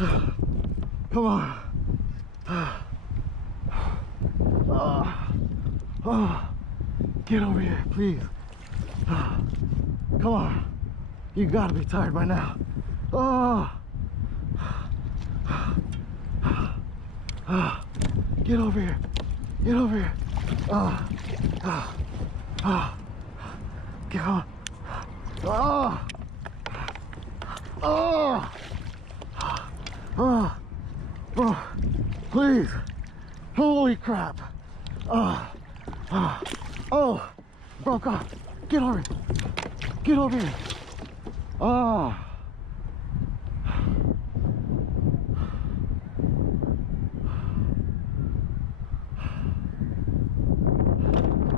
Come on. Get over here, please. Come on. You gotta be tired by now. Get over here. Get over here. Get on. Please. Holy crap. Broke off. Get over here. Get over here.